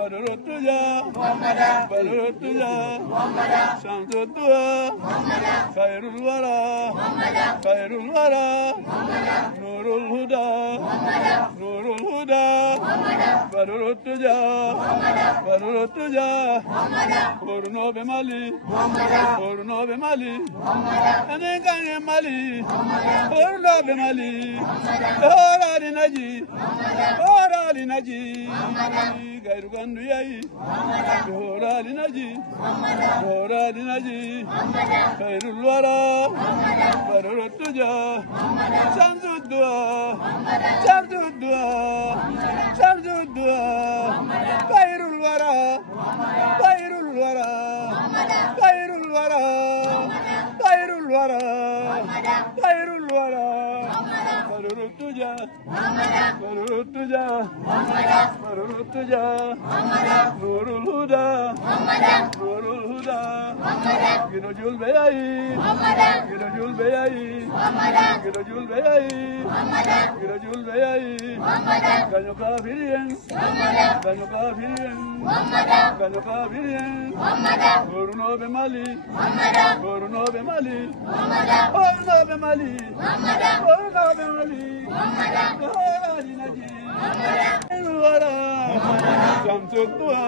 Badrutuja, Badrutuja, Shamsuddwa, Khairul Wara, Khairul Wara, Nurul Huda, Nurul Huda, Badrutuja, Badrutuja, Purno Bemali, Purno Bemali, Anekane Mali, Purno Bemali, Ora Dinaji, Ora Dinaji, Gairugandu Yai, Ora Dinaji, Ora Dinaji, Khairul Wara, Badrutuja, Shamsuddwa, Shamsuddwa, Shamsuddwa, Khairul Wara, Khairul Wara, Khairul Wara, Khairul Wara, Khairul Wara, Badrutuja, Badrutuja, Badrutuja, Nurul Huda, Nurul Huda, Ginojul Beyai, Ginojul Beyai, Ginojul Beyai, Ginojul Beyai, Ganyo Kafirien, Ganyo Kafirien, Ganyo Kafirien, Purno Bemali, Purno Bemali, Purno Bemali, Purno Bemali, Ora Dinaji, Khairul Wara, Shamsuddwa,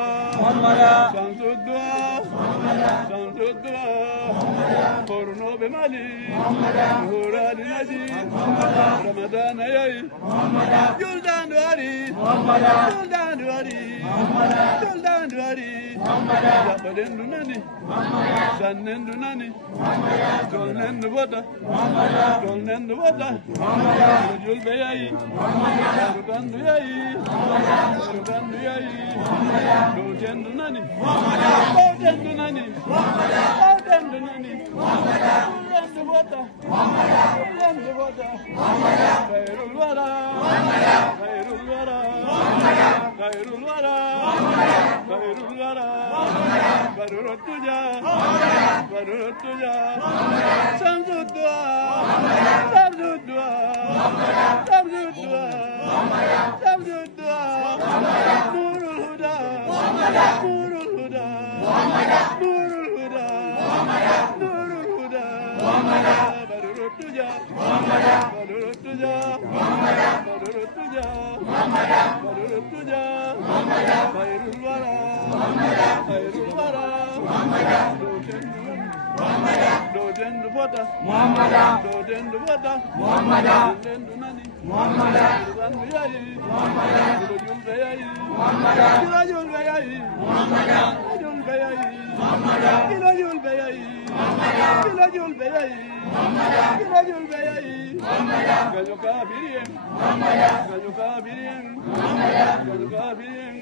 Shamsuddwa, Shamsuddwa, Purno Bemali, Ora Dinaji, Ramadan Ayai, Juldan Duari, Juldan Duari, Juldan Duari, Jabaden Dunani, Sannen Dunani, Tolnen Dubota, Tolnen Dubota, Jul Beyai, Rukan Duyai, Rukan Duyai, Dojen Dunani, Dojen Dunani, Dojen Dunani, Tolnen Dubota, Tolnen Dubota, Khairul Wara, Khairul Wara, Khairul Wara, Khairul Wara, Badrutuja, Badrutuja, Shamsuddwa, Shamsuddwa, Shamsuddwa, Shamsuddwa, Nurul Huda, Nurul Huda, Nurul Huda, Nurul Huda, Badrutuja, Badrutuja, Badrutuja, Badrutuja, Khairul Wara, Khairul Wara, Dojen Dubota, Dojen Dubota, Dojen Dunani, Dojen Beyai, Ginojul Beyai, Ginojul Beyai, Ginojul Beyai, Ginojul Beyai, Ginojul Beyai, Ginojul Beyai, Ganyo Kafirien, Ganyo Kafirien, Ganyo Kafirien,